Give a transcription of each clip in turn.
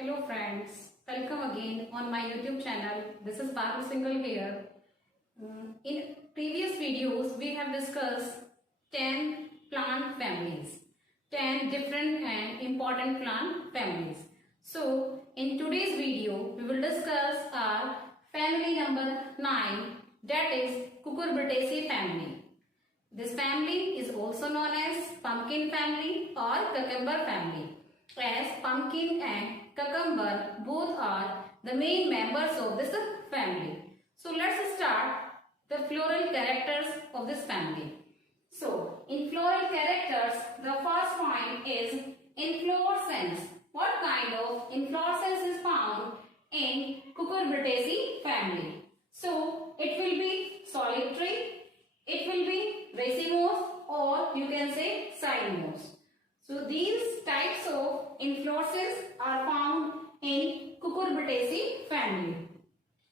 Hello friends, welcome again on my YouTube channel. This is Parul Singhal here. In previous videos, we have discussed 10 plant families, 10 different and important plant families. So, in today's video, we will discuss our family number 9, that is Cucurbitaceae family. This family is also known as pumpkin family or cucumber family, as pumpkin and cucumber both are the main members of this family. So let's start the floral characters of this family. So in floral characters, the first point is inflorescence. What kind of inflorescence is found in Cucurbitaceae family? So it will be solitary, it will be racemose, or you can say cymose. So these types of inflorescence are found in Cucurbitaceae family.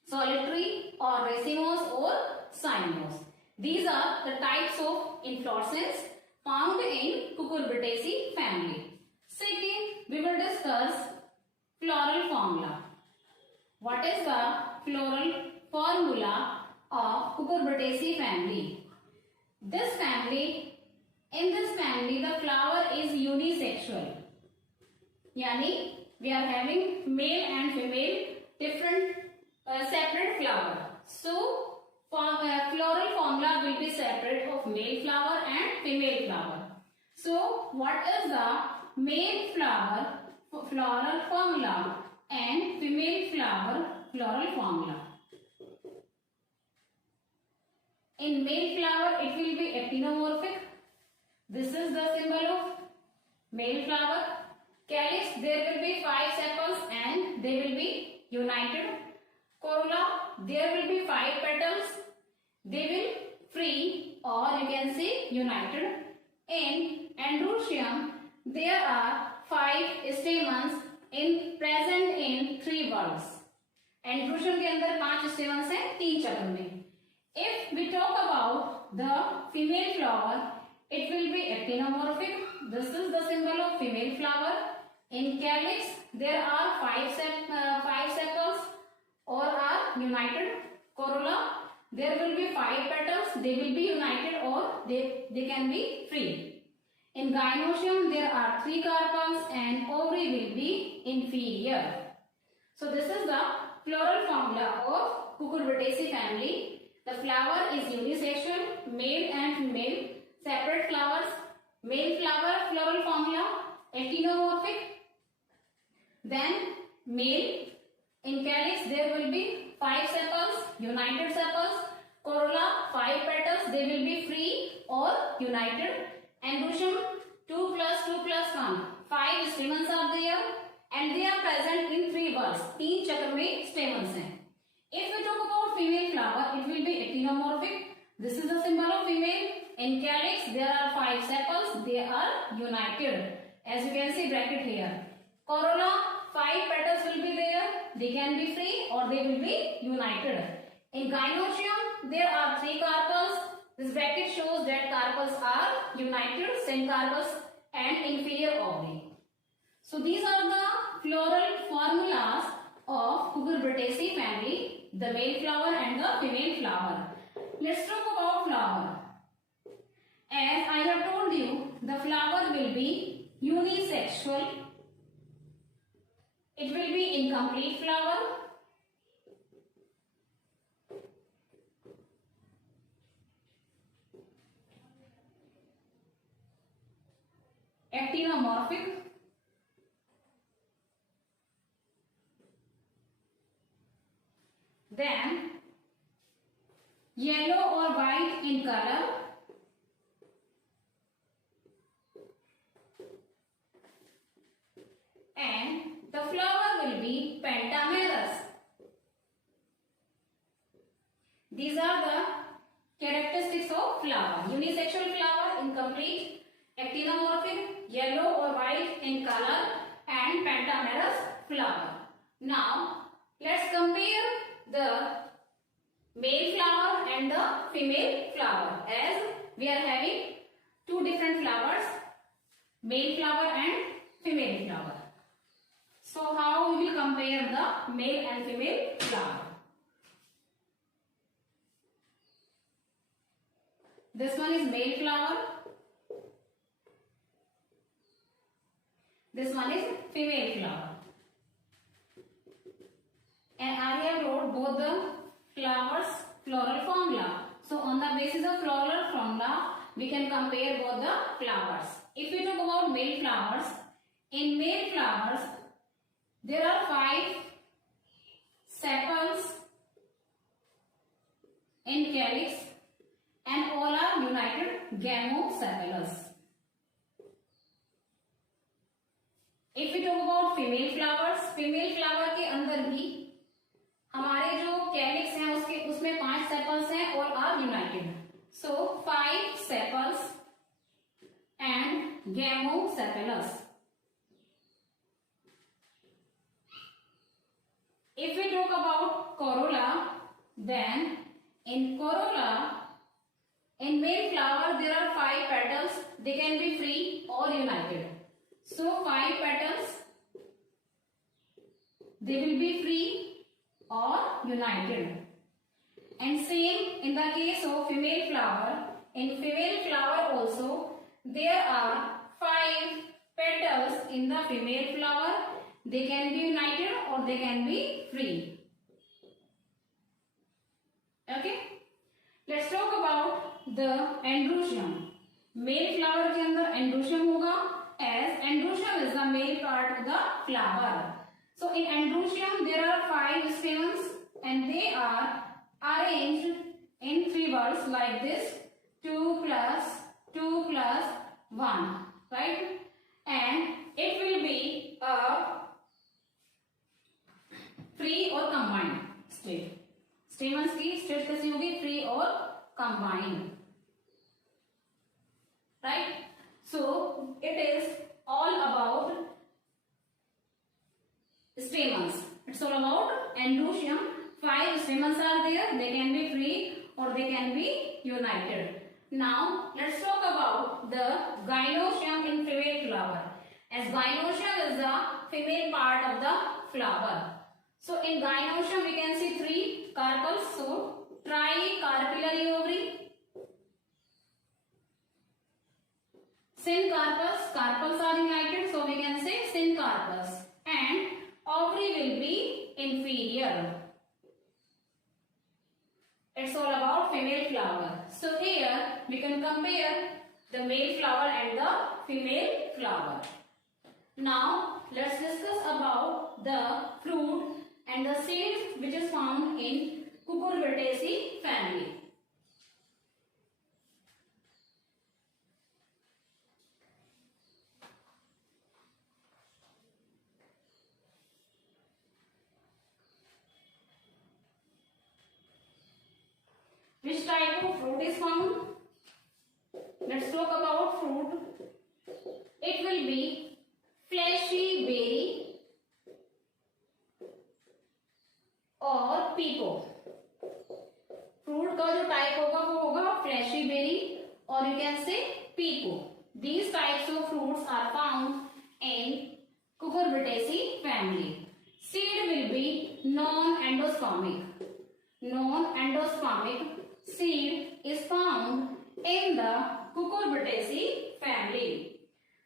Solitary or racemose or cymose. These are the types of inflorescence found in Cucurbitaceae family. Second, we will discuss floral formula. What is the floral formula of Cucurbitaceae family? In this family, the flower is unisexual. Yani, we are having male and female different separate flower. So, floral formula will be separate of male flower and female flower. So, what is the male flower floral formula and female flower floral formula? In male flower, it will be actinomorphic. This is the symbol of male flower. Calyx, there will be 5 sepals and they will be united. Corolla, there will be 5 petals. They will free or you can say united. In Androecium, there are 5 stamens present in 3 valves. Androecium के अंदर 5 stamens हैं 3 चक्र में. If we talk about the female flower, it will be actinomorphic. This is the symbol of female flower. In calyx, there are 5 sepals or are united. Corolla, there will be 5 petals. They will be united or they can be free. In gynoecium, there are 3 carpels and ovary will be inferior. So this is the floral formula of Cucurbitaceae family. The flower is unisexual, male and female, separate flowers. Male flower floral formula, actinomorphic. Then male, in calyx there will be 5 sepals, united sepals. Corolla, 5 petals, they will be free or united. Androecium, 2 plus 2 plus 1. 5 stamens are there and they are present in 3 valves. 3 चक्र में stamens हैं. If we talk about female flower, it will be actinomorphic. This is the symbol of female. In calyx, there are 5 sepals. They are united. As you can see bracket here. Corolla, 5 petals will be there. They can be free or they will be united. In gynoecium, there are 3 carpels. This bracket shows that carpels are united, syncarpels and inferior ovary. So these are the floral formulas of Cucurbitaceae family, the male flower and the female flower. Let's talk about flower. As I have told you, the flower will be unisexual. It will be incomplete flower. Actinomorphic. Then yellow or white in color. And the flower will be pentamerous. These are the characteristics of flower. Unisexual flower, incomplete, actinomorphic, yellow or white in color and pentamerous flower. Now let's compare the male flower and the female flower, as we are having 2 different flowers, male flower and female flower. So how we will compare the male and female flower? This one is male flower. This one is female flower. And I have wrote both the flowers floral formula. So on the basis of floral formula, we can compare both the flowers. If we talk about male flowers, in male flowers, there are 5 sepals in calyx and all are united gamosepalous. If we talk about female flowers, female flower के अंदर भी हमारे जो calyx हैं उसमें 5 sepals हैं और are united. So 5 sepals and gamosepalous. If we talk about corolla, then in corolla, in male flower there are 5 petals. They can be free or united. So 5 petals, they will be free or united. And same in the case of female flower. In female flower also there are 5 petals in the female flower. They can be united or they can be free. Okay. Let's talk about the androecium. Male flower के अंदर androecium होगा, as androecium is the male part of the flower. So in androecium there are 5 stamens and they are arranged in 3 balls like this: 2 plus 2 plus 1, right? And it will be a free और combined state. Stamens की state कैसी होगी? Free और combined, right? So it is all about stamens. It's all about androecium. 5 stamens are there. They can be free or they can be united. Now let's talk about the gynoecium in female flower. As gynoecium is the female part of the flower. So in gynoecium we can see 3 carpels. So tricarpillary ovary, syncarpus, carpels are united, so we can say syncarpus, and ovary will be inferior. It's all about female flower. So here we can compare the male flower and the female flower. Now let's discuss about the fruit and the seeds which is found in Cucurbitaceae family. Which type of fruit is found? Let's talk about fruit. It will be fleshy berry और pepo. Fruit का जो type होगा वो होगा fleshy berry और you can say pepo. These types of fruits are found in Cucurbitaceae family. Seed will be non-endospermic. Non-endospermic seed is found in the Cucurbitaceae family.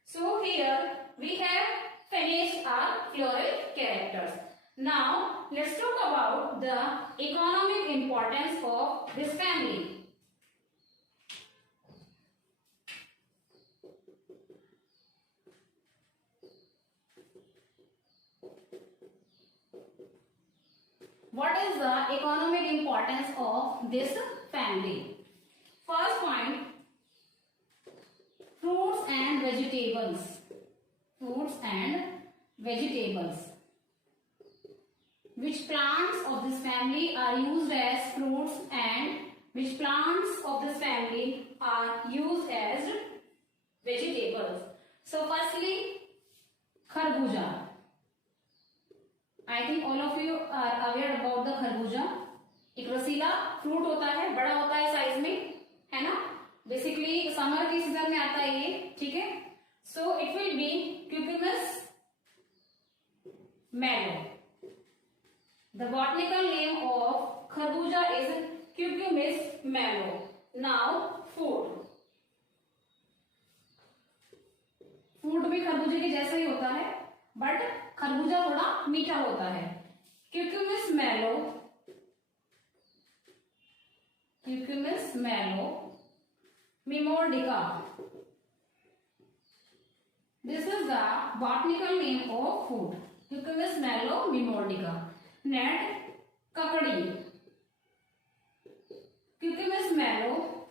So here we have finished our floral characters. Now let's talk about the economic importance of this family. What is the economic importance of this family? First point, fruits and vegetables. Fruits and vegetables. Which plants of this family are used as fruits and which plants of this family are used as vegetables? So firstly, kharbuja. I think all of you are aware about the kharbuja. एक रसीला fruit होता है, बड़ा होता है size में, है ना? Basically summer के सीजन में आता है ये, ठीक है? सो इट विल बी क्यूपिनस mallow. The botanical name of खरबूजा is Cucumis mallow. Now food. Food भी खरबूजे के जैसा ही होता है, बट खरबूजा थोड़ा मीठा होता है. Cucumis mallow. Cucumis mallow. Mimordica. This is the botanical name of food. Cucumis mallow mimordica. Net kakadi. Cucumis mallow.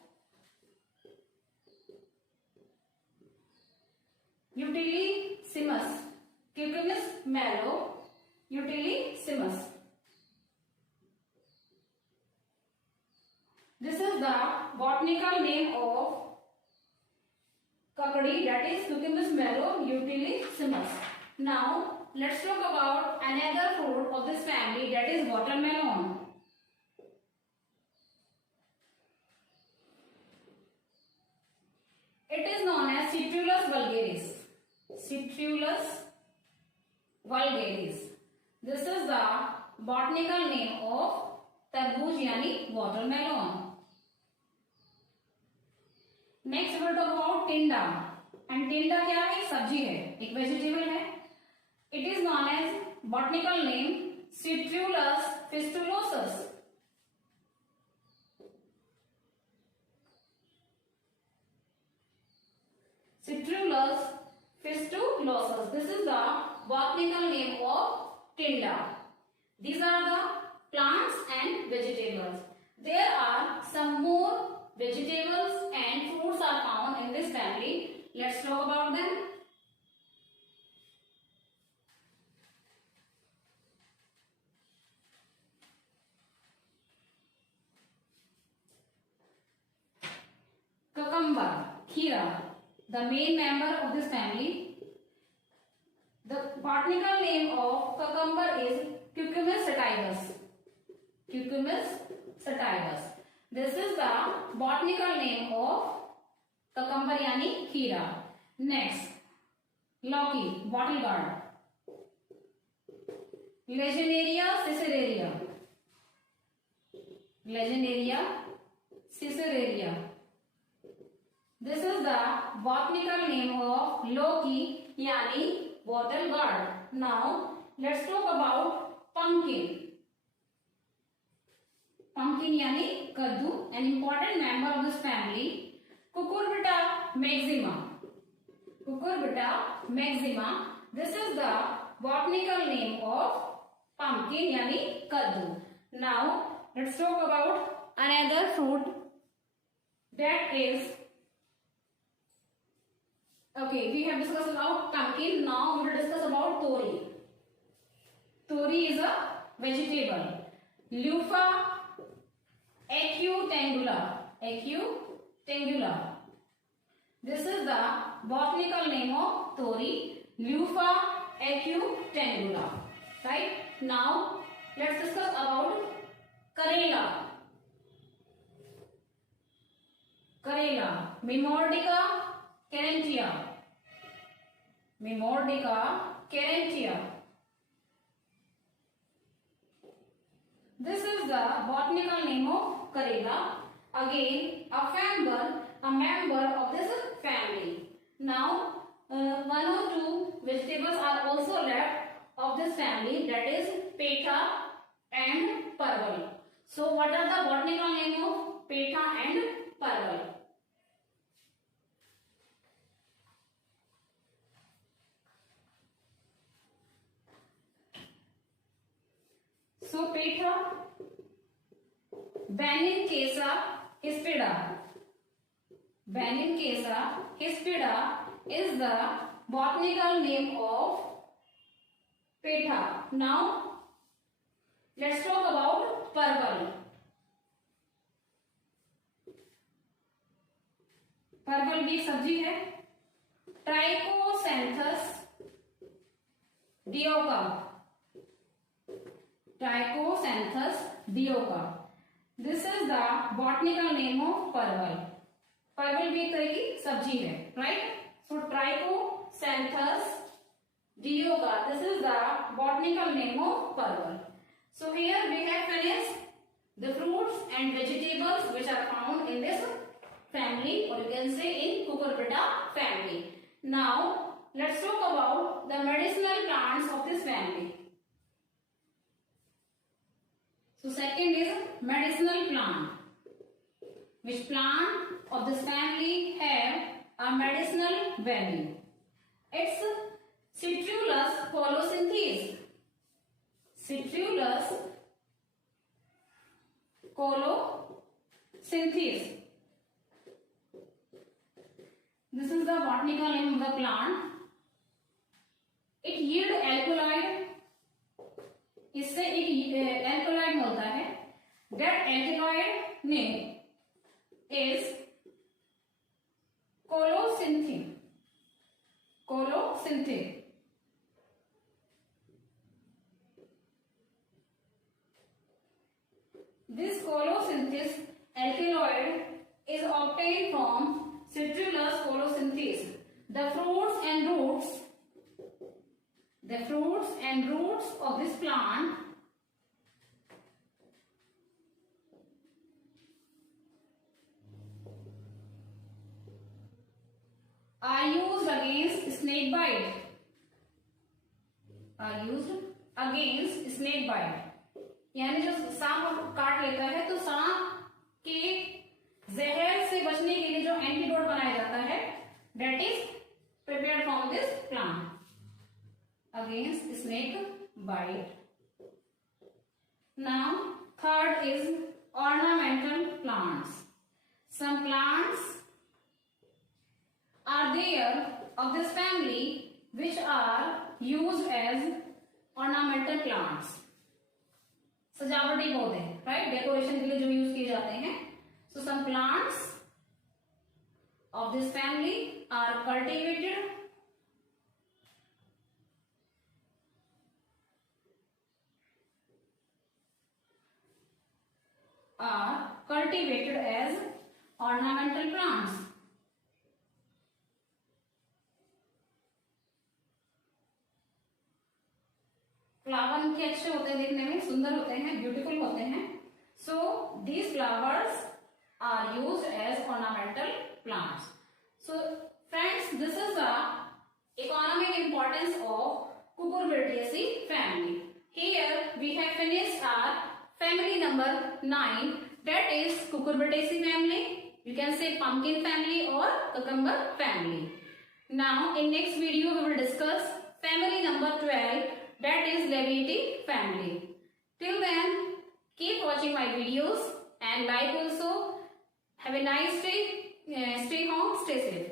Utilissimus. Cucumis mallow utilissimus. This is the botanical name of kakadi, that is Cucumis mallow utilissimus. Now let's talk about another fruit of this family, that is watermelon. It is known as Citrullus vulgaris. Citrullus vulgaris. This is the botanical name of तरबूज यानी watermelon. Next word about tinda. And टिंडा क्या है? एक सब्जी है, एक vegetable है. It is known as botanical name Citrullus fistulosus. Citrullus fistulosus. This is the botanical name of Tinda. These are the plants and vegetables. There are some more vegetables and fruits are found in this family. Let's talk about them. Cucumber, kheera, the main member of this family. The botanical name of cucumber is Cucumis sativus. Cucumis sativus. This is the botanical name of cucumber यानी खीरा. Next, लौकी, bottle gourd. Lagenaria siceraria. Lagenaria siceraria. This is the botanical name of लौकी यानी bottle gourd. Now let's talk about pumpkin. Pumpkin यानी कद्दू, an important member of this family. Cucurbita maxima. Cucurbita maxima. This is the botanical name of pumpkin यानी कद्दू. Now let's talk about another fruit, that is, okay, we have discussed about pumpkin. Now we will discuss about tori. Tori is a vegetable. Lupha acutangula. Acutangula. This is the botanical name of tori. Lupha acutangula. Right? Now let's discuss about karela. Karela. Mimordica carentia. Mimordica carentia. This is the botanical name of karela. Again, a member of this family. Now, one or two vegetables are also left of this family, that is petha and parval. So, what are the botanical name of petha and parval? So, petha, Benincasa hispida. Benincasa hispida is the botanical name of petha. Now, let's talk about parval. परवल भी सब्जी है. ट्राइकोसेंथस डियोका. Trichosanthus dioica. This is the botanical name of परवल. परवल भी एक तरह की सब्जी है, right? So Trichosanthus dioica Yoga. This is the botanical name of Parval. So here we have finished the fruits and vegetables which are found in this family, or you can say in Cucurbita family. Now let's talk about the medicinal plants of this family. So second is medicinal plant. Which plant of this family have a medicinal value? It's Citrullus colocynthis. Citrullus colocynthis. This is the botanical name of the plant. It yield alkaloid. इससे एक alkaloid मिलता है. That alkaloid name is colocynthis. Colocynthis. This colocynthis alkaloid is obtained from Citrullus colocynthis. The fruits and roots of this plant are used against snake bite. यानी जो सांप काट लेता है तो सांप के जहर से बचने के लिए जो एंटीडोट बनाया जाता है, that is prepared from this plant against snake bite. Now third is ornamental plants. Some plants are there of this family which are used as ornamental plants. सजावटी पौधे, राइट, डेकोरेशन के लिए जो यूज किए जाते हैं. So some plants of this family are cultivated as ornamental plants. Flower उनके अच्छे होते हैं, देखने में सुंदर होते हैं, ब्यूटीफुल होते हैं. So these flowers are used as ornamental plants. So friends, this is the economic importance of Cucurbitaceae family. Here we have finished our family number 9, that is Cucurbitaceae family. You can say pumpkin family or cucumber family. Now in next video we will discuss family number 12, that is Labiata family. Till then, keep watching my videos and like also. Have a nice day. Stay home, stay safe.